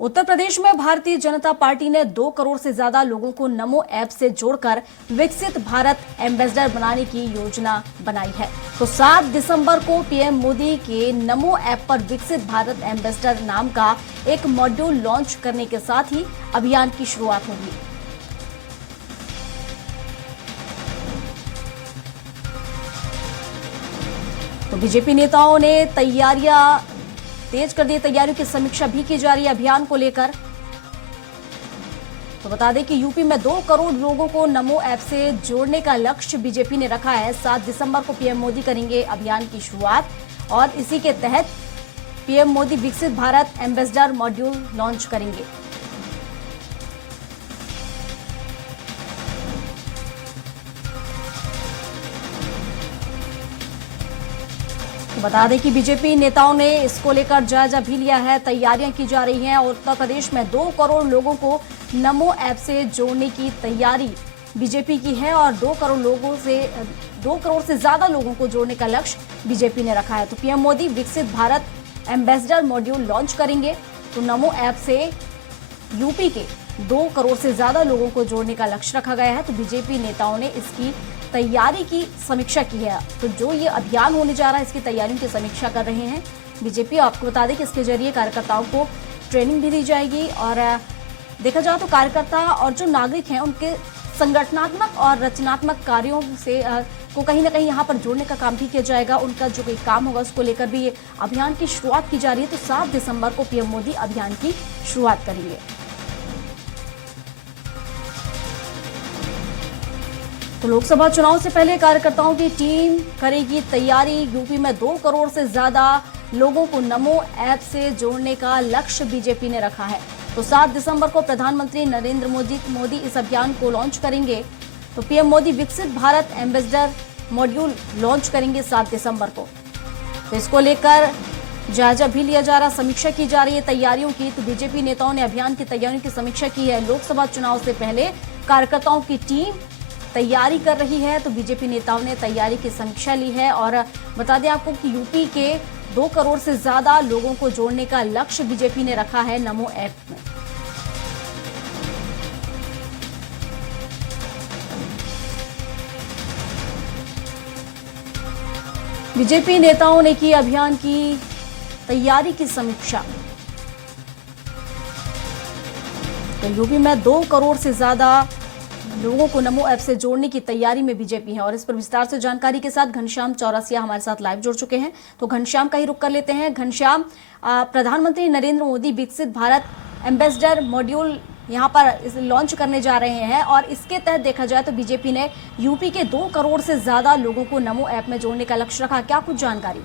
उत्तर प्रदेश में भारतीय जनता पार्टी ने 2 करोड़ से ज्यादा लोगों को नमो ऐप से जोड़कर विकसित भारत एम्बेसडर बनाने की योजना बनाई है। तो 7 दिसंबर को पीएम मोदी के नमो ऐप पर विकसित भारत एम्बेसडर नाम का एक मॉड्यूल लॉन्च करने के साथ ही अभियान की शुरुआत होगी। तो बीजेपी नेताओं ने तैयारियां तेज कर दी। तैयारियों की समीक्षा भी की जा रही है अभियान को लेकर। तो बता दें कि यूपी में 2 करोड़ लोगों को नमो ऐप से जोड़ने का लक्ष्य बीजेपी ने रखा है। 7 दिसंबर को पीएम मोदी करेंगे अभियान की शुरुआत और इसी के तहत पीएम मोदी विकसित भारत एम्बेसडर मॉड्यूल लॉन्च करेंगे। बता दें कि बीजेपी नेताओं ने इसको लेकर जायजा भी लिया है। तैयारियां की जा रही हैं और उत्तर प्रदेश में 2 करोड़ लोगों को नमो ऐप से जोड़ने की तैयारी बीजेपी की है और 2 करोड़ से ज्यादा लोगों को जोड़ने का लक्ष्य बीजेपी ने रखा है। तो पीएम मोदी विकसित भारत एम्बेसडर मॉड्यूल लॉन्च करेंगे। तो नमो ऐप से यूपी के 2 करोड़ से ज्यादा लोगों को जोड़ने का लक्ष्य रखा गया है। तो बीजेपी नेताओं ने इसकी तैयारी की समीक्षा की है। तो जो ये अभियान होने जा रहा है इसकी तैयारियों की समीक्षा कर रहे हैं बीजेपी। आपको बता दें कि इसके जरिए कार्यकर्ताओं को ट्रेनिंग भी दी जाएगी और देखा जाए तो कार्यकर्ता और जो नागरिक हैं उनके संगठनात्मक और रचनात्मक कार्यों से को कहीं ना कहीं यहाँ पर जोड़ने का काम भी किया जाएगा। उनका जो कोई काम होगा उसको लेकर भी ये अभियान की शुरुआत की जा रही है। तो 7 दिसंबर को पीएम मोदी अभियान की शुरुआत करेंगे। तो लोकसभा चुनाव से पहले कार्यकर्ताओं की टीम करेगी तैयारी। यूपी में 2 करोड़ से ज्यादा लोगों को नमो ऐप से जोड़ने का लक्ष्य बीजेपी ने रखा है। तो 7 दिसंबर को प्रधानमंत्री नरेंद्र मोदी इस अभियान को लॉन्च करेंगे। तो पीएम मोदी विकसित भारत एम्बेसडर मॉड्यूल लॉन्च करेंगे 7 दिसंबर को। तो इसको लेकर जायजा भी लिया जा रहा, समीक्षा की जा रही है तैयारियों की। तो बीजेपी नेताओं ने अभियान की तैयारियों की समीक्षा की है। लोकसभा चुनाव से पहले कार्यकर्ताओं की टीम तैयारी कर रही है। तो बीजेपी नेताओं ने तैयारी की समीक्षा ली है और बता दें आपको कि यूपी के 2 करोड़ से ज्यादा लोगों को जोड़ने का लक्ष्य बीजेपी ने रखा है नमो ऐप में। बीजेपी नेताओं ने की अभियान की तैयारी की समीक्षा। तो यूपी में 2 करोड़ से ज्यादा लोगों को नमो ऐप से जोड़ने की तैयारी में बीजेपी है और इस पर विस्तार से जानकारी के साथ घनश्याम चौरसिया हमारे साथ लाइव जुड़ चुके हैं। तो घनश्याम का ही रुख कर लेते हैं। घनश्याम, प्रधानमंत्री नरेंद्र मोदी विकसित भारत एम्बेसडर मॉड्यूल यहां पर लॉन्च करने जा रहे हैं और इसके तहत देखा जाए तो बीजेपी ने यूपी के 2 करोड़ से ज्यादा लोगों को नमो ऐप में जोड़ने का लक्ष्य रखा। क्या कुछ जानकारी?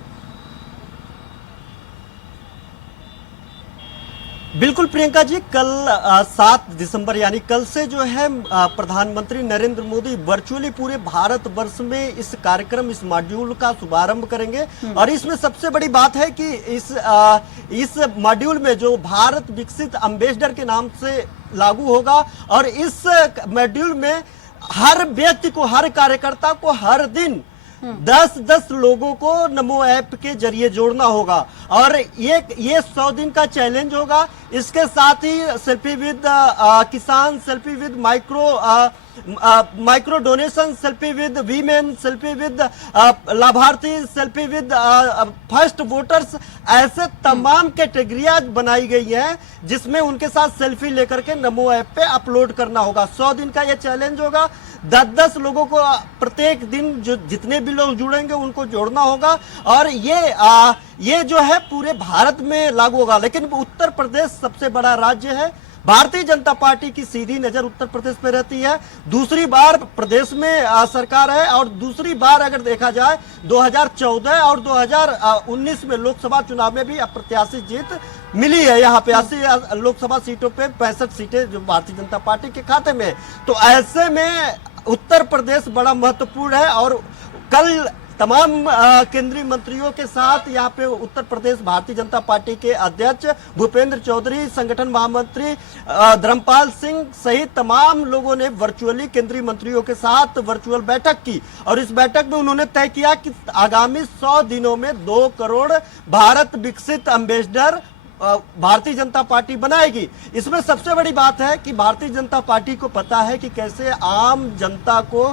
बिल्कुल प्रियंका जी, कल 7 दिसंबर यानी कल से जो है प्रधानमंत्री नरेंद्र मोदी वर्चुअली पूरे भारत वर्ष में इस कार्यक्रम, इस मॉड्यूल का शुभारंभ करेंगे। और इसमें सबसे बड़ी बात है कि इस मॉड्यूल में जो भारत विकसित एम्बेसडर के नाम से लागू होगा और इस मॉड्यूल में हर व्यक्ति को, हर कार्यकर्ता को हर दिन 10-10 लोगों को नमो ऐप के जरिए जोड़ना होगा और ये 100 दिन का चैलेंज होगा। इसके साथ ही सेल्फी विद किसान, selfie with micro donation, selfie with women, selfie with लाभार्थी, सेल्फी विद फर्स्ट वोटर्स, ऐसे तमाम कैटेगरियां बनाई गई हैं जिसमें उनके साथ सेल्फी लेकर के नमो ऐप पे अपलोड करना होगा। 100 दिन का ये चैलेंज होगा। 10-10 लोगों को प्रत्येक दिन जो जितने भी लोग जुड़ेंगे उनको जोड़ना होगा और ये जो है पूरे भारत में लागू होगा। लेकिन उत्तर प्रदेश सबसे बड़ा राज्य है। भारतीय जनता पार्टी की सीधी नजर उत्तर प्रदेश पे रहती है। दूसरी बार प्रदेश में सरकार है और दूसरी बार अगर देखा जाए 2014 और 2019 में लोकसभा चुनाव में भी अप्रत्याशित जीत मिली है। यहाँ पे 80 लोकसभा सीटों पे 65 सीटें जो भारतीय जनता पार्टी के खाते में। तो ऐसे में उत्तर प्रदेश बड़ा महत्वपूर्ण है और कल तमाम केंद्रीय मंत्रियों के साथ यहाँ पे उत्तर प्रदेश भारतीय जनता पार्टी के अध्यक्ष भूपेंद्र चौधरी, संगठन महामंत्री धर्मपाल सिंह सहित तमाम लोगों ने वर्चुअली केंद्रीय मंत्रियों के साथ वर्चुअल बैठक की और इस बैठक में उन्होंने तय किया कि आगामी 100 दिनों में 2 करोड़ भारत विकसित एम्बेसडर भारतीय जनता पार्टी बनाएगी। इसमें सबसे बड़ी बात है कि भारतीय जनता पार्टी को पता है कि कैसे आम जनता को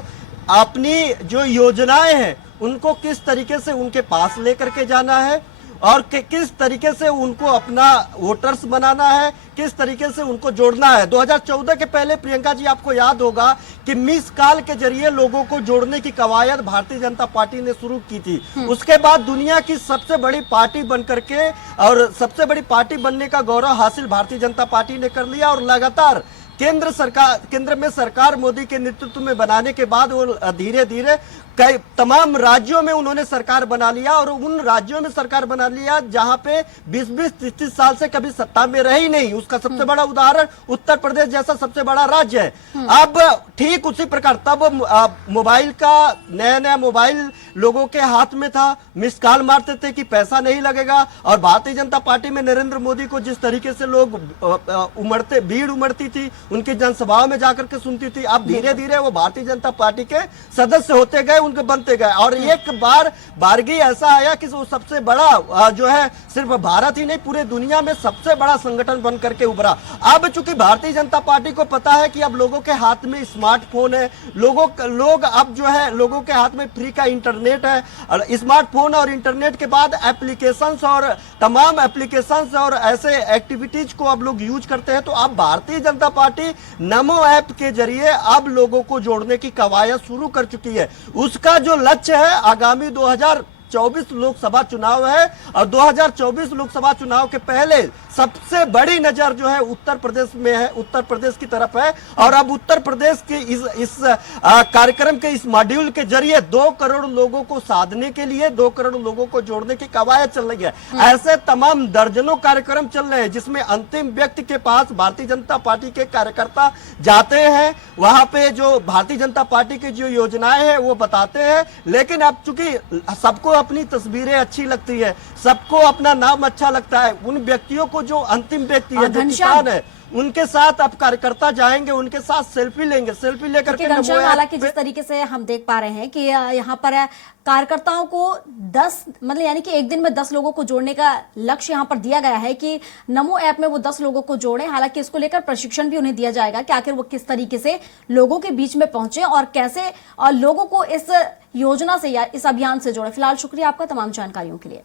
अपनी जो योजनाएं हैं उनको किस तरीके से उनके पास लेकर के जाना है और किस तरीके से उनको अपना वोटर्स बनाना है, किस तरीके से उनको जोड़ना है। 2014 के पहले प्रियंका जी आपको याद होगा कि मिस कॉल के जरिए लोगों को जोड़ने की कवायद भारतीय जनता पार्टी ने शुरू की थी। उसके बाद दुनिया की सबसे बड़ी पार्टी बनकर के और सबसे बड़ी पार्टी बनने का गौरव हासिल भारतीय जनता पार्टी ने कर लिया और लगातार केंद्र में सरकार मोदी के नेतृत्व में बनाने के बाद वो धीरे धीरे कई तमाम राज्यों में उन्होंने सरकार बना लिया और उन राज्यों में सरकार बना लिया जहां पे 20-20, 30-30 साल से कभी सत्ता में रही नहीं। उसका सबसे बड़ा उदाहरण उत्तर प्रदेश जैसा सबसे बड़ा राज्य है। अब ठीक उसी प्रकार तब मोबाइल का नया मोबाइल लोगों के हाथ में था, मिस कॉल मारते थे कि पैसा नहीं लगेगा और भारतीय जनता पार्टी में नरेंद्र मोदी को जिस तरीके से लोग भीड़ उमड़ती थी, उनकी जनसभाओं में जाकर के सुनती थी। अब धीरे धीरे वो भारतीय जनता पार्टी के सदस्य होते गए, उनके बनते गए और एक बारगी ऐसा आया कि वो सबसे बड़ा जो है सिर्फ भारत ही नहीं पूरे दुनिया में सबसे बड़ा संगठन बन करके उभरा। अब चूंकि भारतीय जनता पार्टी को पता है कि अब लोगों के हाथ में स्मार्टफोन है, लोग अब जो है लोगों के हाथ में फ्री का इंटरनेट है और स्मार्टफोन और इंटरनेट के बाद एप्लीकेशंस और तमाम एप्लीकेशंस और ऐसे एक्टिविटीज को अब लोग यूज करते हैं। तो अब भारतीय जनता पार्टी नमो ऐप के जरिए अब लोगों को जोड़ने की कवायद शुरू कर चुकी है। उसका जो लक्ष्य है आगामी 2024 लोकसभा चुनाव है और 2024 लोकसभा चुनाव के पहले सबसे बड़ी नजर जो है उत्तर प्रदेश में है, उत्तर प्रदेश की तरफ है और अब उत्तर प्रदेश के इस कार्यक्रम के इस मॉड्यूल के जरिए 2 करोड़ लोगों को साधने के लिए 2 करोड़ लोगों को जोड़ने की कवायद चल रही है। ऐसे तमाम दर्जनों कार्यक्रम चल रहे हैं जिसमें अंतिम व्यक्ति के पास भारतीय जनता पार्टी के कार्यकर्ता जाते हैं, वहां पे जो भारतीय जनता पार्टी की जो योजनाएं हैं वो बताते हैं। लेकिन अब चूंकि सबको अपनी तस्वीरें अच्छी लगती है, सबको अपना नाम अच्छा लगता है, उन व्यक्तियों को जो अंतिम व्यक्ति है, जो किसान है, उनके साथ अब कार्यकर्ता जाएंगे, उनके साथ सेल्फी लेंगे, सेल्फी लेकर के हालांकि जिस तरीके से हम देख पा रहे हैं कि यहाँ पर कार्यकर्ताओं को 10 मतलब यानी कि एक दिन में 10 लोगों को जोड़ने का लक्ष्य यहाँ पर दिया गया है कि नमो ऐप में वो 10 लोगों को जोड़ें। हालांकि इसको लेकर प्रशिक्षण भी उन्हें दिया जाएगा कि आखिर वो किस तरीके से लोगों के बीच में पहुंचे और कैसे लोगों को इस योजना से या इस अभियान से जोड़े। फिलहाल शुक्रिया आपका तमाम जानकारियों के लिए।